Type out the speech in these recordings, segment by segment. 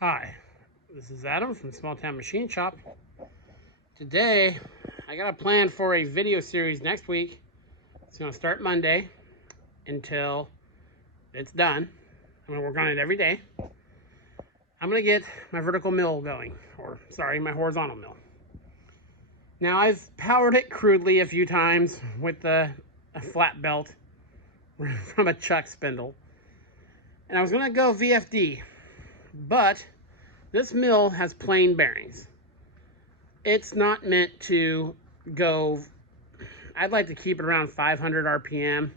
Hi, this is Adam from Small Town Machine Shop. Today, I got a plan for a video series next week. It's going to start Monday until it's done. I'm going to work on it every day. I'm going to get my vertical mill going, my horizontal mill. Now, I've powered it crudely a few times with a flat belt from a chuck spindle. And I was going to go VFD, but this mill has plain bearings. It's not meant to go, I'd like to keep it around 500 RPM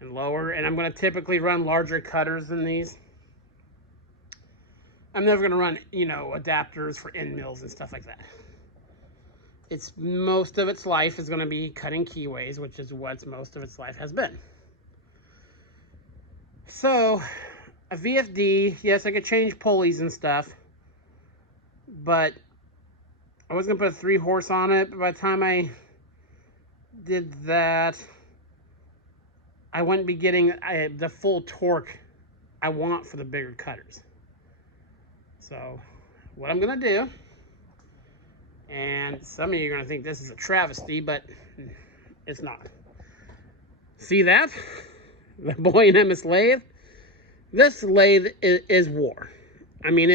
and lower, and I'm going to typically run larger cutters than these. I'm never going to run, adapters for end mills and stuff like that. Most of its life is going to be cutting keyways, which is what most of its life has been. So, a VFD, yes, I could change pulleys and stuff, but I was going to put a 3-horse on it, but by the time I did that, I wouldn't be getting the full torque I want for the bigger cutters. So, what I'm going to do, and some of you are going to think this is a travesty, but it's not. See that? The Boy and Emmis lathe? This lathe is war. I mean,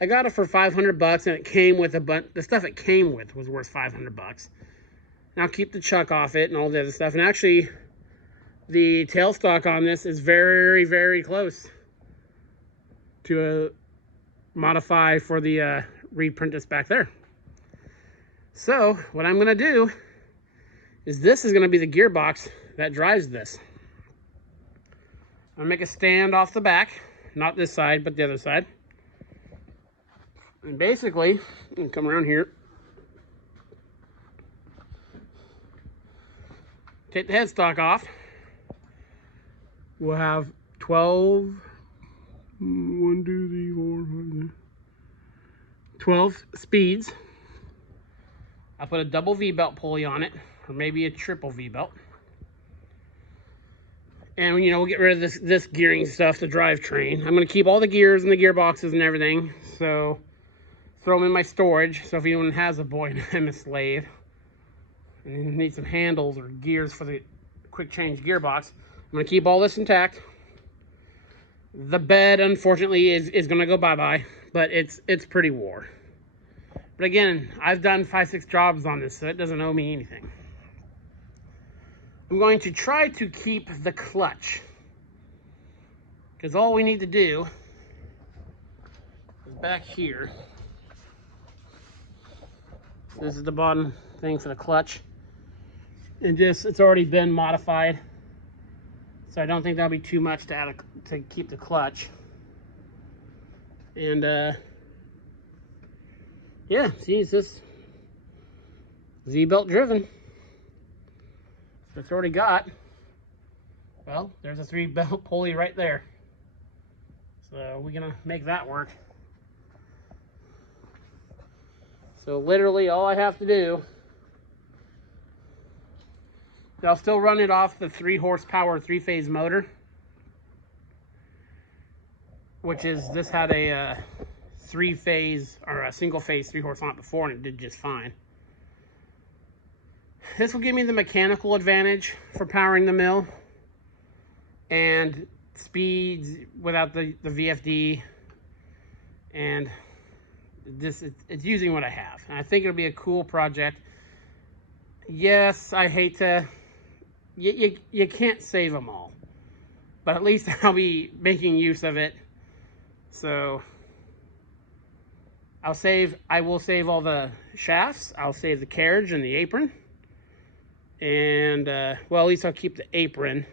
I got it for 500 bucks, and it came with the stuff it came with was worth 500 bucks. And I'll keep the chuck off it and all the other stuff. And actually, the tailstock on this is very, very close to modify for the reprint that's back there. So what I'm going to do is this is going to be the gearbox that drives this. I'm going to make a stand off the back, not this side, but the other side. And basically, I'm going to come around here, take the headstock off. We'll have 12 speeds. I'll put a double V-belt pulley on it, or maybe a triple V-belt. And, we'll get rid of this gearing stuff, the drivetrain. I'm going to keep all the gears and the gearboxes and everything. So, throw them in my storage. So if anyone has a Boy and Emmis lathe and needs some handles or gears for the quick change gearbox, I'm going to keep all this intact. The bed, unfortunately, is going to go bye-bye, but it's pretty wore. But again, I've done 5-6 jobs on this, so it doesn't owe me anything. I'm going to try to keep the clutch, because all we need to do is back here. This is the bottom thing for the clutch. And it's already been modified, so I don't think that'll be too much to add to keep the clutch. And yeah, see, it's this Z-belt driven. It's already got, well, there's a 3-belt pulley right there. So we're gonna make that work. So literally all I have to do, I'll still run it off the 3-horsepower 3-phase motor, which is, this had a 3-phase or a single-phase 3-horse on it before, and it did just fine. This will give me the mechanical advantage for powering the mill and speeds without the VFD, and it's using what I have. And I think it'll be a cool project. Yes, I hate to, you can't save them all, but at least I'll be making use of it. So I will save all the shafts. I'll save the carriage and the apron. And, well, at least I'll keep the apron.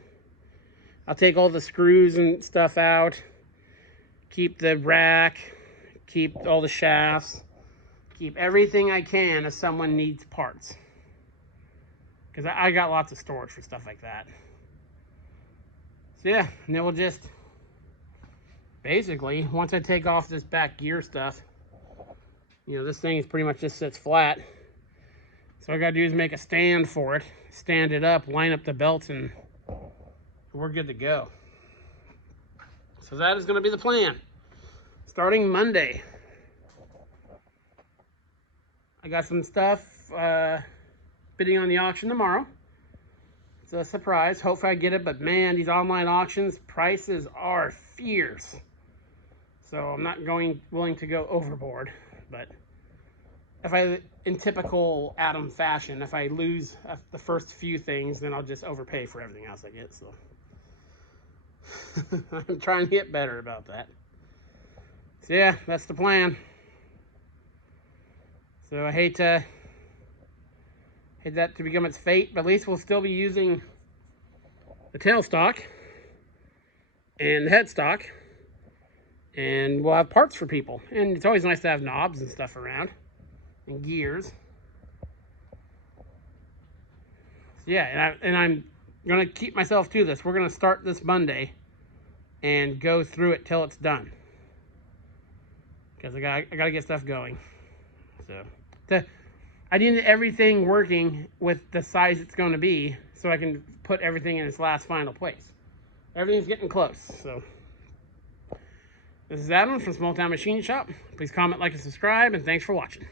I'll take all the screws and stuff out. Keep the rack. Keep all the shafts. Keep everything I can if someone needs parts. Because I got lots of storage for stuff like that. So, yeah, and then we'll just, basically, once I take off this back gear stuff, this thing is pretty much just sits flat. So all I gotta do is make a stand for it, stand it up, line up the belts, and we're good to go. So that is gonna be the plan. starting Monday. I got some stuff bidding on the auction tomorrow. It's a surprise. Hopefully I get it, but man, these online auctions, prices are fierce. So I'm not willing to go overboard. But if in typical Adam fashion, if I lose the first few things, then I'll just overpay for everything else I get. So I'm trying to get better about that. So yeah, that's the plan. So I hate that to become its fate, but at least we'll still be using the tailstock and the headstock, and we'll have parts for people. And it's always nice to have knobs and stuff around, and gears. So yeah, and I'm gonna keep myself to this. We're gonna start this Monday and go through it till it's done, because I gotta get stuff going. So I need everything working with the size it's going to be, so I can put everything in its last final place. Everything's getting close. So this is Adam from Small Town Machine Shop. Please comment, like, and subscribe, and thanks for watching.